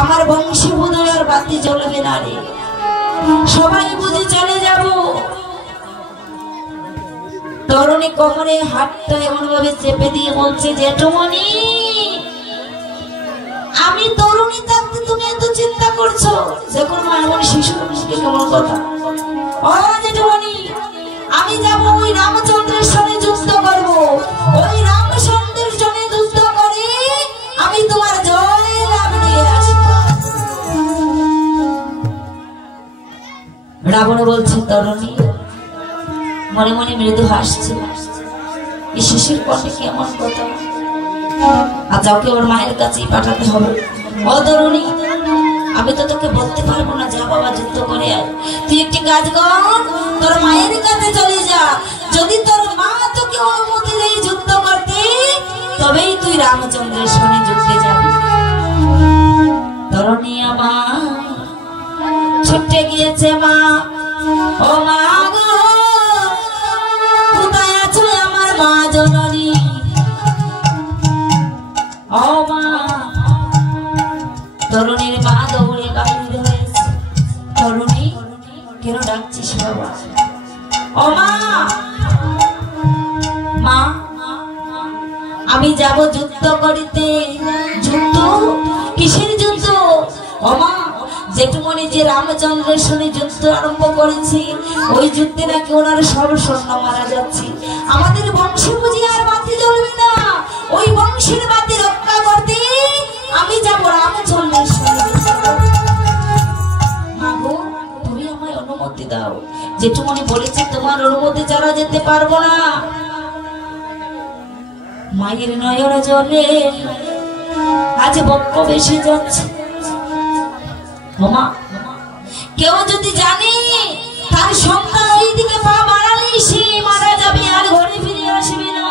আমার বংশী বোধহয় আর বাতি জ্বলবে না রে, সবাই বুঝে চলে যাব। তরুণী কোমরে হাতটা এমন ভাবে চেপে দিয়ে বলছে, জেঠুমণি আমি তরুণী থাকতে তুমি এত চিন্তা করছো, দেখুন মা এমন শিশুর মুখে কেমন কথা। ও জেঠুমণি, আমি যাব ওই রামচন্দ্রের সঙ্গে যুদ্ধ করব, ওই রামচন্দ্রের সঙ্গে যুদ্ধ করে আমি তোমার জয় লাভ নিয়ে আসব। রাবণ বলছে, তরুণী মনে মনে মৃদু হাসছে, এই শিশুর কণ্ঠে কেমন কথা। আচ্ছা ওকে ওর মায়ের কাছেই পাঠাতে হবে। ও তরুণী, আমি তো তোকে বলতে পারবো না যা বাবা যুদ্ধ করে আয়, তুই একটি কাজ কর, তোর মায়ের কাছে চলে যা, যদি তোর মা তোকে অনুমতি দেয় যুদ্ধ করতে তবেই তুই রামচন্দ্রের সঙ্গে যুদ্ধে যাবি। তরুণী আমার ছুটে গিয়েছে, মা ও মা গো কোথায় আছো আমার মা জননী, ও মা। তরুণীর মা দৌড়ে বাহির হয়েছে। তরুণী কেন ডাকছিস বাবা? ও মা, মা আমি যাব যুদ্ধ করিতে। যুদ্ধ? কিসের যুদ্ধ? ও মা, জেঠুমণি যে রামচন্দ্রের সঙ্গে যুদ্ধ আরম্ভ করেছি, ওই যুদ্ধে নাকি ওনার সব সৈন্য মারা যাচ্ছে। আমাদের বংশে বুঝি আর বাতি জ্বলবে না, ওই বংশের বাতি রক্ষা করতে আমি যাব রামচন্দ্রের সঙ্গে। মা গো, তুমি আমায় অনুমতি দাও। জেঠুমণি বলেছে তোমার অনুমতি ছাড়া যেতে পারবো না। মায়ের নয়ন জলে আজ বক্ষ বেশি যাচ্ছে। কেউ যদি জানে তার সন্তান ওই দিকে পা বাড়ালেই সে মারা যাবে আর ঘরে ফিরে আসবে না,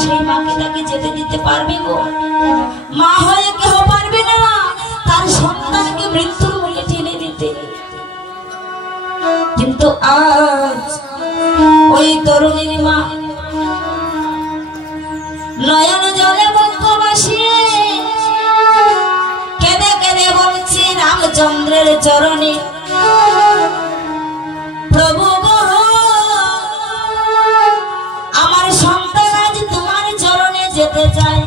সেই মাকে তাকে যেতে দিতে পারবে গো? মা হয়ে কেউ পারবে না তার সন্তানকে মৃত্যুর মুখে ঠেলে দিতে। কিন্তু আজ ওই তরুণীর মা নয়ন জলে বক্ষ ভাসিয়ে কেঁদে কেঁদে বলছে রামচন্দ্রের চরণে, প্রভু গো আমার সন্তান আজ তোমার চরণে যেতে চায়।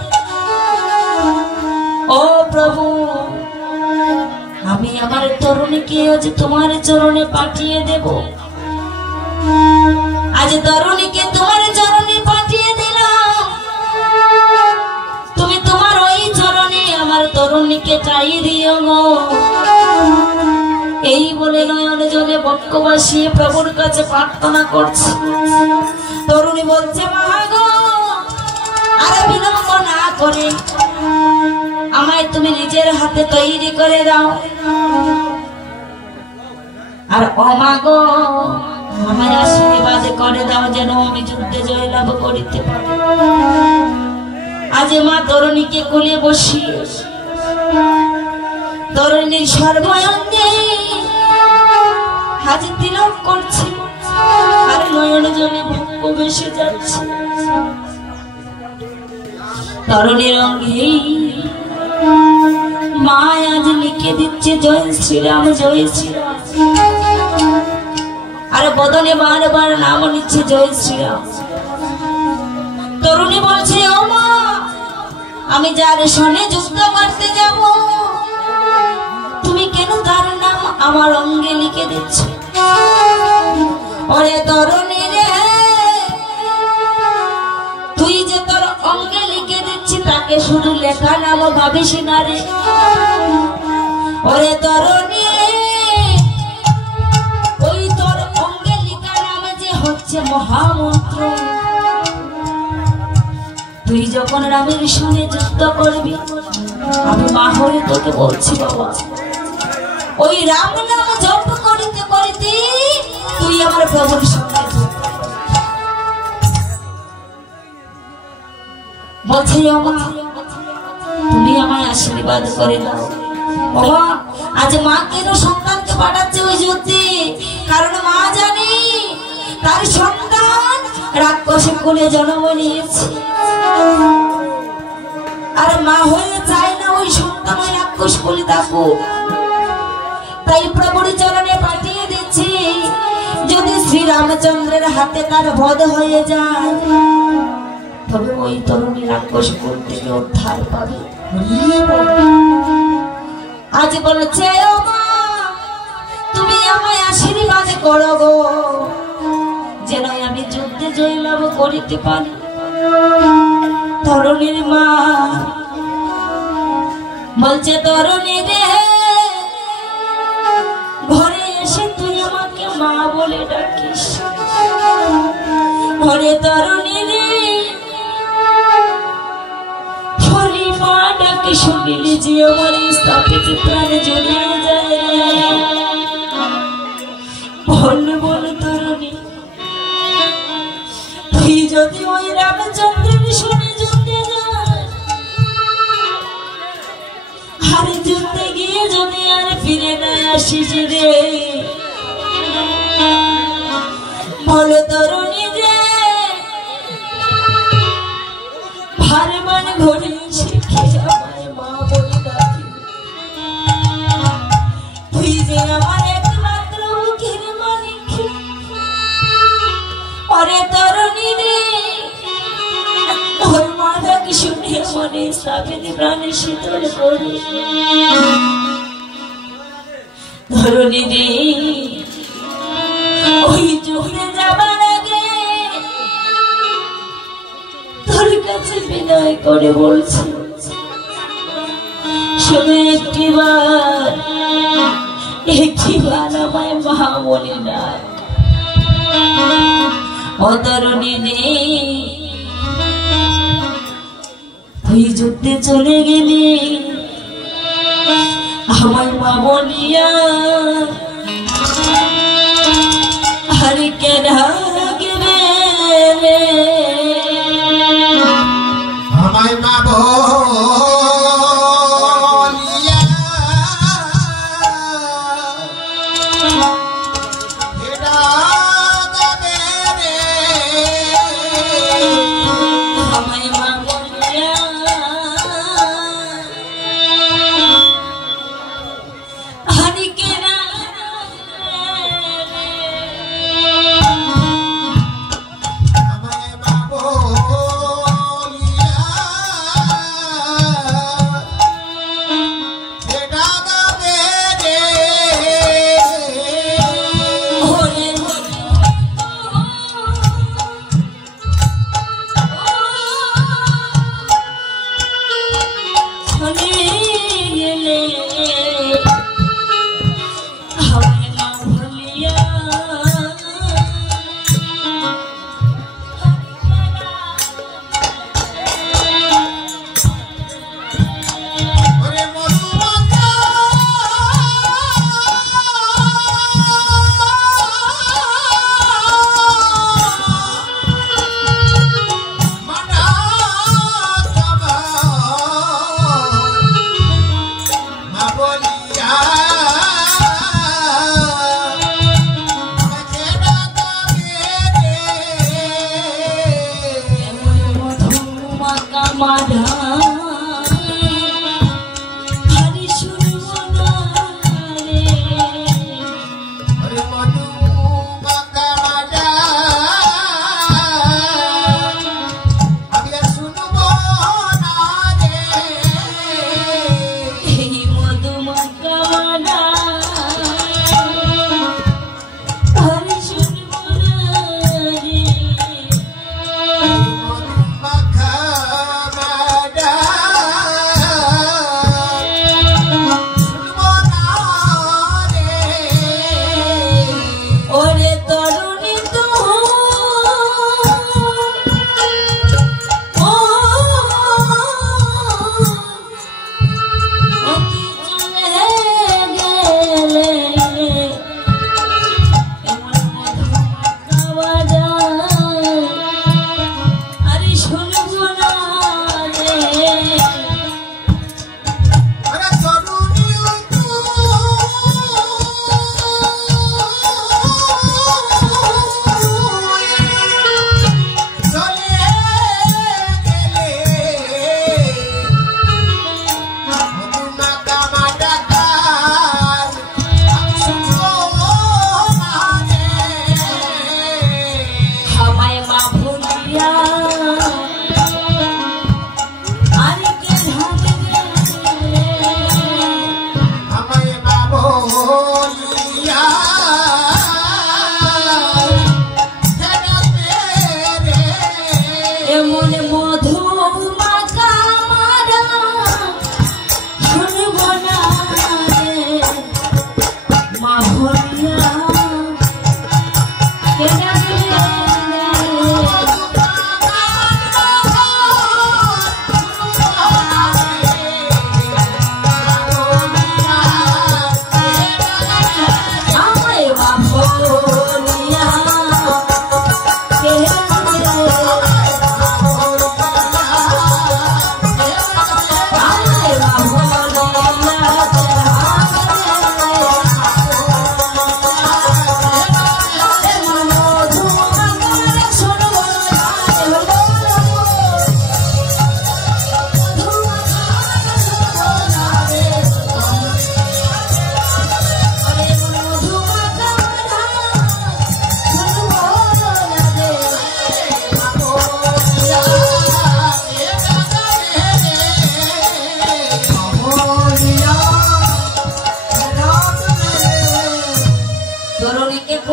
ও প্রভু, আমি আমার তরুণীকে আজ তোমার চরণে পাঠিয়ে দেব। আজ তরুণীকে তোমার চরণে পাঠিয়ে দিলাম, তুমি তোমার ওই চরণে আমার তরুণীকে চাই দিও গো। এই বলে নয়ন জলে বক্ষ ভাসিয়ে প্রভুর কাছে প্রার্থনা করছে। তরুণী বলছে, মা গো আর বিলম্ব না করে আমায় তুমি নিজের হাতে তৈরি করে দাও, আর ও মা গো আমায় আশীর্বাদ করে দাও যেন আমি যুদ্ধে জয়লাভ করিতে পারি। আজ মা তরুণীকে কোলে বসিয়ে তরুণীর সর্বাঙ্গে আজ তিলক করছে, আর নয়ন জলে বক্ষ ভেসে যাচ্ছে। তরুণীর অঙ্গে মা আজ লিখে দিচ্ছে জয় শ্রীরাম জয় শ্রীরাম, আর বদনে বারবার নাম নিচ্ছে জয় শ্রীরাম। তরুণী বলছে, ও মা আমি যার সঙ্গে যুদ্ধ করতে যাব তুমি কেন তার নাম আমার অঙ্গে লিখে দিচ্ছ? ওরে তরুণী রে, তুই যে তোর অঙ্গে লিখে দিচ্ছি তাকে শুধু লেখা নাম ভাবিস না রে। ওরে তরুণী, ওই তোর অঙ্গে লিখা নাম যে হচ্ছে মহামন্ত্র। তুই যখন রামের সঙ্গে যুদ্ধ করবি আমি মা হয়ে তোকে বলছি বাবা, ওই রাম নাম জপ করিতে করিতে তুই আমার প্রভুর সঙ্গে বলছি, মা তুমি আমায় আশীর্বাদ করে দাও। বাবা আজ মা কেন সন্তানকে পাঠাচ্ছে ওই যুদ্ধে? কারণ মা জানে তার সন্তান রাক্ষসের কোলে জন্ম নিয়েছে, আর মা হয়ে চায় না ওই সন্তান ওই রাক্ষস কোলে থাকুক। তাই প্রভুর চরণে পাঠিয়ে দিচ্ছি, যদি শ্রীরামচন্দ্রের হাতে তার বধ হয়ে যায় তবে ওই তরুণী রাক্ষস কুল থেকে উদ্ধার পাবে। আজ বলছে ও মা, তুমি আমায় আশীর্বাদ করো গো, যেন আমি যুদ্ধে জয়লাভ করিতে পারি। তরুণীর মা বলছে, তরুণী রে, ঘরে এসে তুই আমাকে মা বলে ডাকিস। ঘরে তরুণী রে, ফলি মা ডাকে শুনিলি যে আমার স্থাপিত প্রাণ জড়িয়ে যায়। বল বল তরুণী, তুই যদি ওই রামচন্দ্রের শুনে যুদ্ধে যাস, আর যুদ্ধে গিয়ে যদি আর ফিরে না আসিস রে, বল তরুণী রে, ভারমান ঘরে শিখে আমায় মা বলে ডাকি। তুই যে আমার একমাত্র মুখের মালিক। অরে তরুণী রে, ওর মা ডাকি শুনে মনে স্থাপিত প্রাণে শীতল করে। তরুণী রে, ওই যুদ্ধে যাবার আগে তোর কাছে বিনয় করে বলছি, শুধু একটিবার আমায় মা বলে ডাক। ও তরুণী রে, তুই যুদ্ধে চলে গেলি আমায় মা বলিয়া, আর কেন রাখবে রে আমায় মা বলিয়া। আমায় মা বলিয়া, আর কেন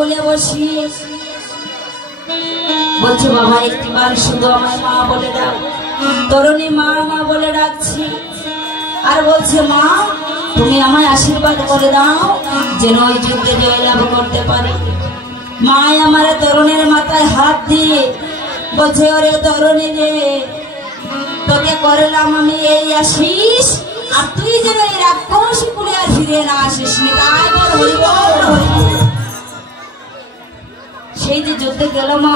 কোলে বসিয়ে বলছে, বাবা একটিবার শুধু আমায় মা বলে ডাক। তরুণী মা মা বলে ডাকছি, আর বলছে, মা তুমি আমায় আশীর্বাদ করে দাও যেন ওই যুদ্ধে জয়লাভ করতে পারি। মা আমার তরুণের মাথায় হাত দিয়ে বলছে, ওরে তরুণী রে, তোকে করলাম আমি এই আশিস, আর তুই যেন এই রাক্ষসী কুলে আর ফিরে না আসিস। তাই বল হরি বল হরি বল। সেই যে যুদ্ধে গেল মা,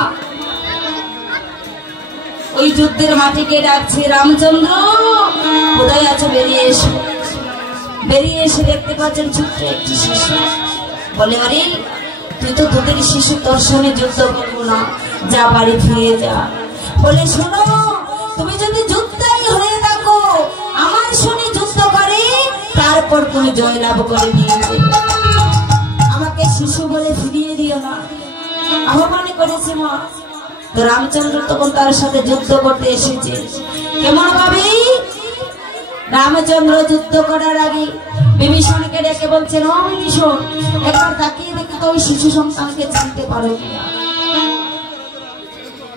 ওই যুদ্ধের মাটিকে ডাকছে, রামচন্দ্র কোথায় আছে, বেরিয়ে এসো। বেরিয়ে এসে দেখতে পাচ্ছেন ছোট্ট একটি শিশু। বলে, আরে তুই তো তোদের শিশু, তোর সঙ্গে যুদ্ধ করবো না, যা বাড়ি ফিরে যা। বলে, শোনো, তুমি যদি যুদ্ধই হয়ে থাকো আমার সঙ্গে যুদ্ধ করে তারপর তুমি জয়লাভ করে নিয়ে যাবে, আমাকে শিশু বলে ফিরিয়ে দিও না। আহ্বান করেছে মা। তো রামচন্দ্র তখন তার সাথে যুদ্ধ করতে এসেছে। কেমন ভাবে রামচন্দ্র যুদ্ধ করার আগে বিভীষণকে ডেকে বলছেন, ও বিভীষণ, একবার তাকিয়ে দেখো তো ওই শিশু সন্তানকে চিনতে পারো কিনা।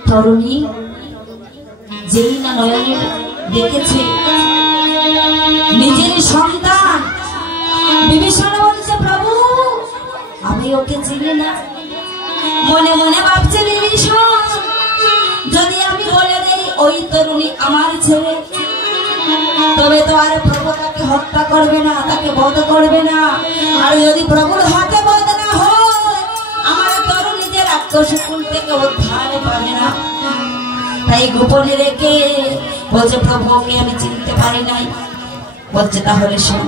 তরুণী যেই না নয়নে দেখেছে নিজের সন্তান, বিভীষণ বলছে, প্রভু আমি ওকে চিনি না। মনে মনে ভাবছে বিভীষণ, যদি আমি বলে দেই ওই তরুণী আমার ছেলে, তবে তো আর প্রভু তাকে হত্যা করবে না, তাকে বধ করবে না। আর যদি প্রভুর হাতে বধ না হয়, আমার তরুণী যে রাক্ষসী কুল থেকে উদ্ধার পাবে না। তাই গোপনে রেখে বলছে, প্রভু ওকে আমি চিনতে পারি নাই। বলছে, তাহলে শোন,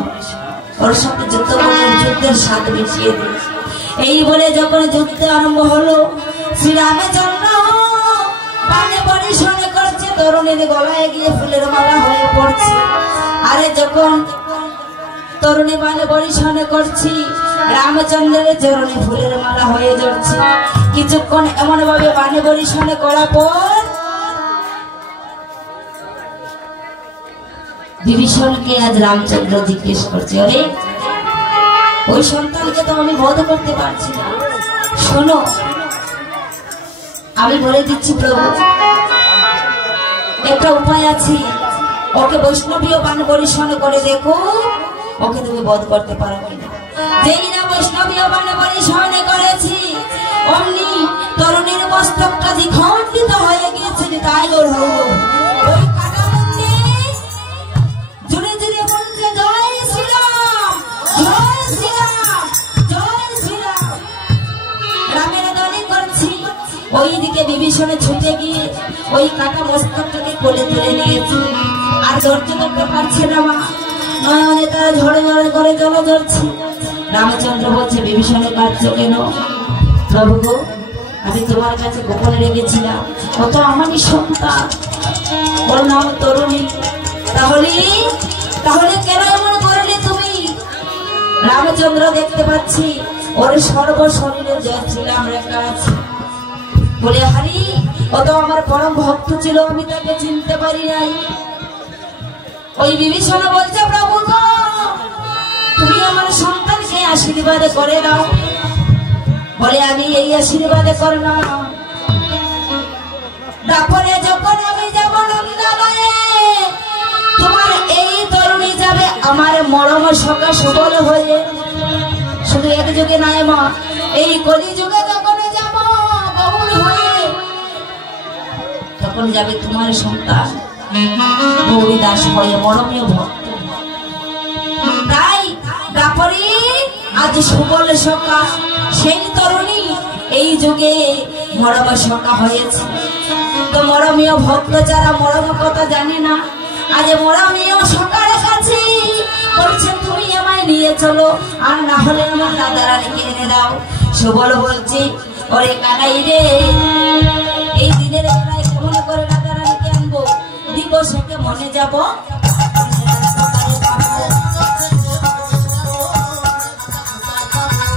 ওর সাথে যুদ্ধ করে যুদ্ধের স্বাদ মিশিয়ে দিই। এই বলে যখন যুদ্ধ আরম্ভ হলো, শ্রীরামচন্দ্র বাণে পরিশনে করছে, তরুণীর গলায় গিয়ে ফুলের মালা হয়ে পড়ছে। আরে যখন তরুণী বাণে পরিশনে করছি, রামচন্দ্রের চরণে ফুলের মালা হয়ে যাচ্ছে। কিছুক্ষণ এমন ভাবে বাণে পরিশনে করার পর বিভীষণকে আজ রামচন্দ্র জিজ্ঞেস করছে, আরে ওই সন্তানকে তো আমি বধ করতে পারছি না, শোনো আমি বলে দিচ্ছি প্রভু, একটা উপায় আছে, ওকে বৈষ্ণবীয় বাণ পরিশনে করে দেখো, ওকে তুমি বধ করতে পারো কিনা। যেই না বৈষ্ণবীয় বাণ পরিশনে করেছি, অমনি তরুণীর মস্তকটা দ্বিখণ্ডিত হয়ে গিয়েছে। তাই ওর হলো ওই কাটা মুন্ডে জুড়ে জুড়ে বলছে, জয় শ্রীরাম, জয় শ্রীরাম, জয় শ্রীরাম, রামের ধ্বনি করছি। ওইদিকে বিভীষণে ছুটে গিয়ে ওই কাটা মস্তকটাকে কোলে তুলে নিয়েছে। আর ধৈর্য করতে পারছে না মা, নয়নে তারা ঝড়ে ঝড়ে করে জল ঝরছে। রামচন্দ্র বলছে, বিভীষণে কাঁদছো কেন? প্রভু গো, আমি তোমার কাছে গোপনে রেখেছিলাম, ও তো আমারই সন্তান, ওর নাম তরুণী। তাহলে কেন এমন করলে তুমি? রামচন্দ্র দেখতে পাচ্ছি ওর সর্ব শরীরে জয় শ্রীরাম রেখা আছে। বলে, হারি ও তো আমার পরম ভক্ত ছিল, আমি তাকে চিনতে পারি নাই। ওই বিভীষণ বলছে, প্রভু গো, তুমি আমার সন্তানকে আশীর্বাদ করে দাও। বলে, আমি এই আশীর্বাদে করলাম, তারপরে যখন আমি যাব নন্দালয়ে, তোমার এই তরুণী যাবে আমার মরম সখা সবল হয়ে। শুধু এক যুগে নয় মা, এই কলি যুগে যখন যাব গৌর হয়ে, তখন যাবে তোমার সন্তান গৌরী দাস হয়ে, মরমীয় ভক্ত। তাই তারপরে আজ সুবল সখা সেই তরুণী এই যুগে মরম সখা হয়েছে। তো মরমীয় ভক্ত যারা মরম কথা জানে না, আজ মরমীয় সখার কাছে বলছে, তুমি আমায় নিয়ে চলো, আর না হলে আমার দাদা রানীকে এনে দাও। সুবল বলছে, ওরে কানাই রে, এই দিনের বেলায় কেমন করে দাদা রানীকে আনবো? দিবসকে মনে যাব,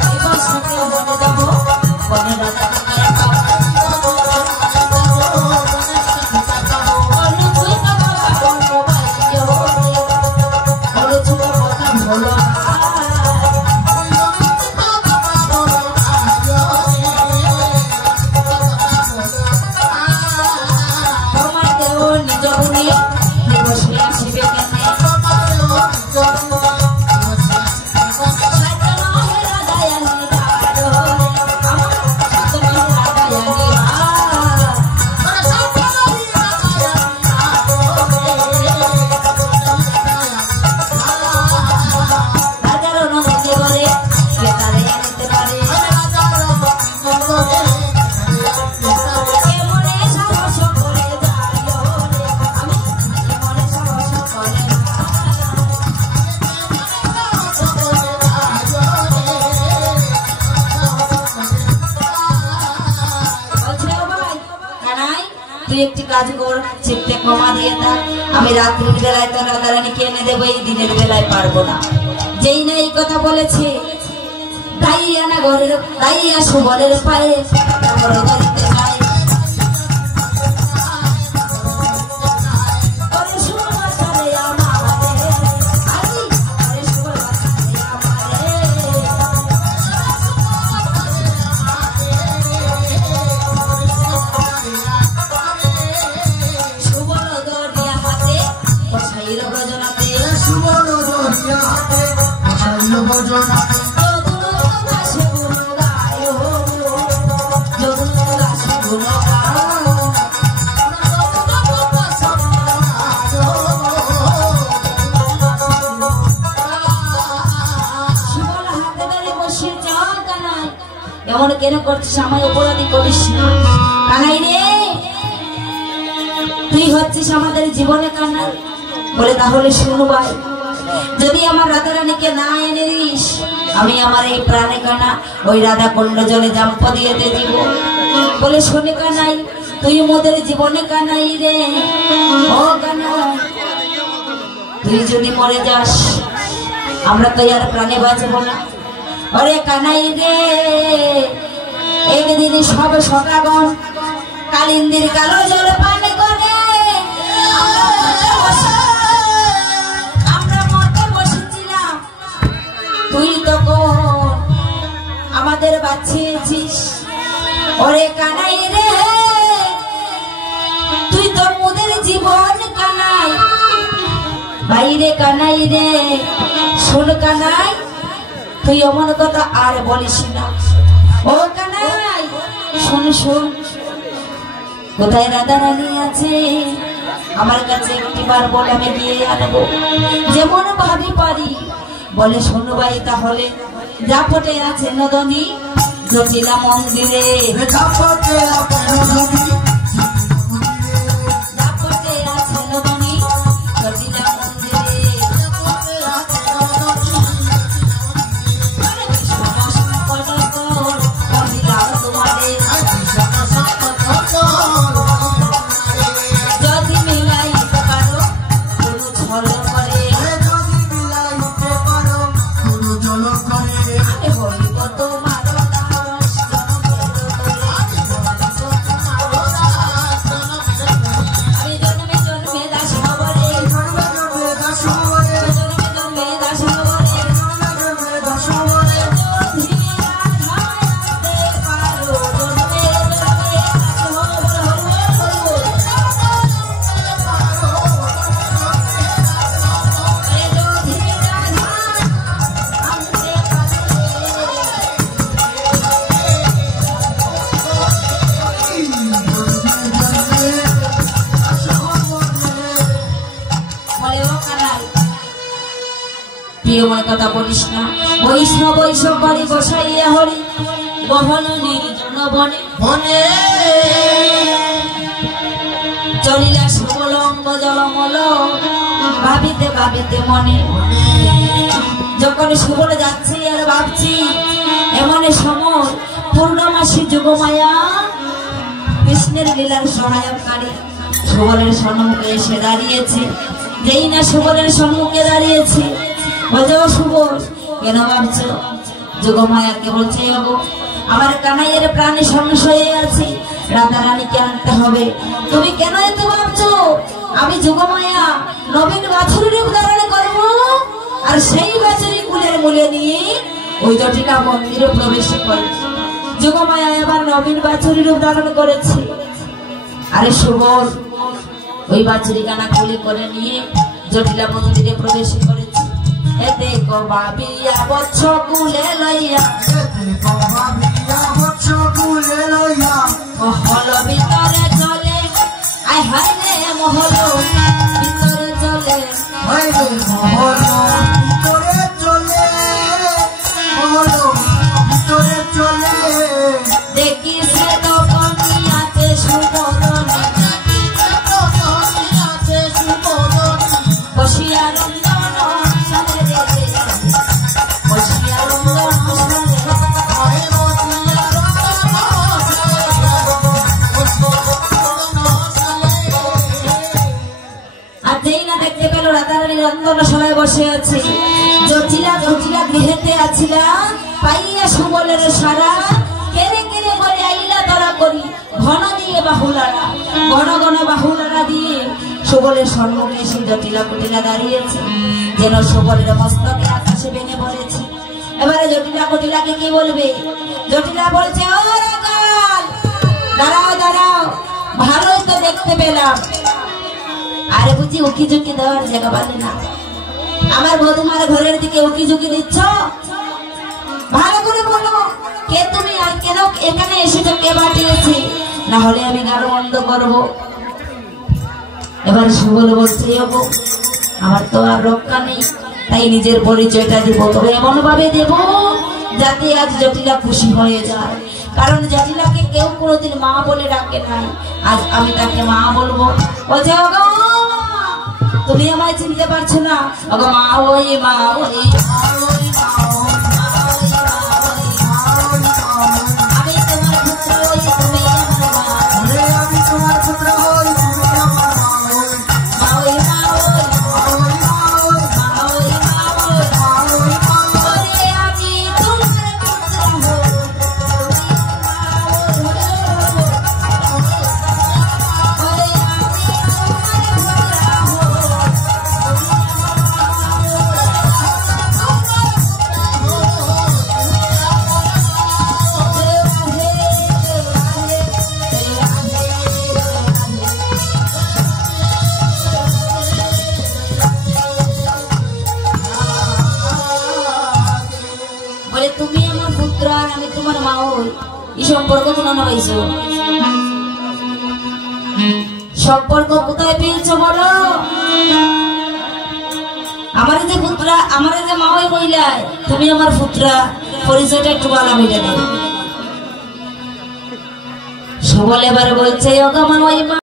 দিবসকে মনে যাব, মনে দাদা তুই একটি কাজ কর, চিপতে কমা দিয়ে থাক, আমি রাত্রির বেলায় তো রাধারানীকে এনে দেবো, এই দিনের বেলায় পারবো না। যেই না এই কথা বলেছে, দাইয়া না ঘরের দাইয়া সুবলের পায়ে ধরিতে যায়। এমন কেন করছিস, আমায় অপরাধী করিস না কানাই রে, তুই হচ্ছিস আমাদের জীবনে কানাই। বলে তাহলে শুনু ভাই, যদি আমার রাধারানীকে না এনে দিস, আমি আমার এই প্রাণে কানা ওই রাধা কুণ্ড জলে জাম্প দিয়ে দিব। বলে শুনে কানাই, তুই মোদের জীবনে কানাই রে, ও কানাই, তুই যদি মরে যাস আমরা তো আর প্রাণে বাঁচবো না। ওরে কানাই রে, একদিন সব সকাগণ কালিন্দির কালো জল পান করে আমরা মরতে বসেছিলাম, তুই তখন আমাদের বাঁচিয়েছিস। ওরে কানাই রে, তুই তোর মোদের জীবন কানাই। বাইরে কানাই রে, শোন কানাই, তুই অমন কথা আর বলিস না। ও কানাই শোন শোন, কোথায় রাধারানী আছে আমার কাছে একটিবার বল, আমি গিয়ে আনবো যেমন ভাবি পারি। বলে শোনো ভাই, তাহলে জাপটে আছে নদনী জটিলা মন্দিরে, জাপটে আছে নদনী জটিলা মন্দিরে। কথা বলিস না, বৈষ্ণব বৈষ্ণব বাড়ি বসাইয়া হরি গহন নির্জন বনে বনে চলিলা সুবলঙ্গ জলমল ভাবিতে ভাবিতে মনে। যখন সুবল যাচ্ছি আর ভাবছি, এমন সময় পূর্ণমাসী যুগমায়া কৃষ্ণের লীলার সহায়কারী সুবলের সম্মুখে এসে দাঁড়িয়েছে। যেই না সুবলের সম্মুখে দাঁড়িয়েছে, বলছে ও সুবল কেন ভাবছো? যোগমায়াকে বলছে, আমার কানাইয়ের প্রাণে সংশয়ে আছে, রাধারানীকে আনতে হবে। তুমি কেন এত ভাবছো? আমি যোগমায়া নবীন বাছুর রূপ ধারণ করবো, আর সেই বাছুরি কুলের মূলে নিয়ে ওই জটিলা মন্দিরে প্রবেশ করে। যোগমায়া এবার নবীন বাছুরি রূপ ধারণ করেছে। আরে সুবল ওই বাছুরি কানা কুলে করে নিয়ে জটিলা মন্দিরে প্রবেশ করেছে। এতে কবাবিয়া বচ্চ কুলে লইয়া, মহল ভিতরে চলে, আই হাইলে মহল ভিতরে চলে, মহল ভিতরে চলে, মহল ভিতরে চলে। দেখি সে তো কমি আছে সুবদনী, আছে সুবদনী বসিয়া রঞ্জন সাথে রে, বসিয়া রঞ্জন সাথে বসে আছে। জটিলা জটিলা গৃহেতে আছিলা, পাইয়া সুবলের সারা, কেড়ে কেড়ে বলে আইলা ধরা করি, ঘন দিয়ে বাহুলারা, ঘন ঘন বাহুলারা দিয়ে সুবলের সম্মুখে এসে জটিলা কুটিলা দাঁড়িয়েছে, যেন সুবলের মস্তকে আকাশে ভেঙে পড়েছে। এবারে জটিলা কুটিলাকে কি বলবে? জটিলা বলছে, ও রাখাল, দাঁড়াও দাঁড়াও, ভালোই তো দেখতে পেলাম। আরে বুঝি উকি ঝুঁকি দেওয়ার জায়গা পাবে না? আমার বধুমার ঘরের দিকে উকি ঝুঁকি দিচ্ছ? ভালো করে বলো, কে তুমি আর কেন এখানে এসেছো, কে পাঠিয়েছে? না হলে আমি গাড়ো বন্ধ করবো। এবার সুবল বলছে, আমার তো আর রক্ষা নেই, তাই নিজের পরিচয়টা দিব, তবে এমন ভাবে দেব যাতে আজ জটিলা খুশি হয়ে যায়। কারণ জটিলাকে কেউ কোনোদিন মা বলে ডাকে নাই, আজ আমি তাকে মা বলবো। বলছে, ওগো তুমি আমায় চিনতে পারছো না? ওগো মা ওই, মা ওই, আমি তোমার পুত্র ওই, তুমি আমার মা। আমি তোমার পুত্র ওই, তুমি আমার মা ওই, মা ওই, মা ওই, মা ওই, মা ওই, মা ওই, মা ওই, মা ওই, মা ওই, আমি তোমার পুত্র হই। তুমি আমার পুত্র আর আমি তোমার মা হই, এই সম্পর্ক তো না পাইছো? সম্পর্ক কোথায় পেয়েছো বলো? আমার যে পুত্র, আমার যে মা হই কইলাই, তুমি আমার পুত্রা, পরিচয়টা একটু ভালো হইলে দেবে। সুবল এবারে বলছে, ওগো মা ওই,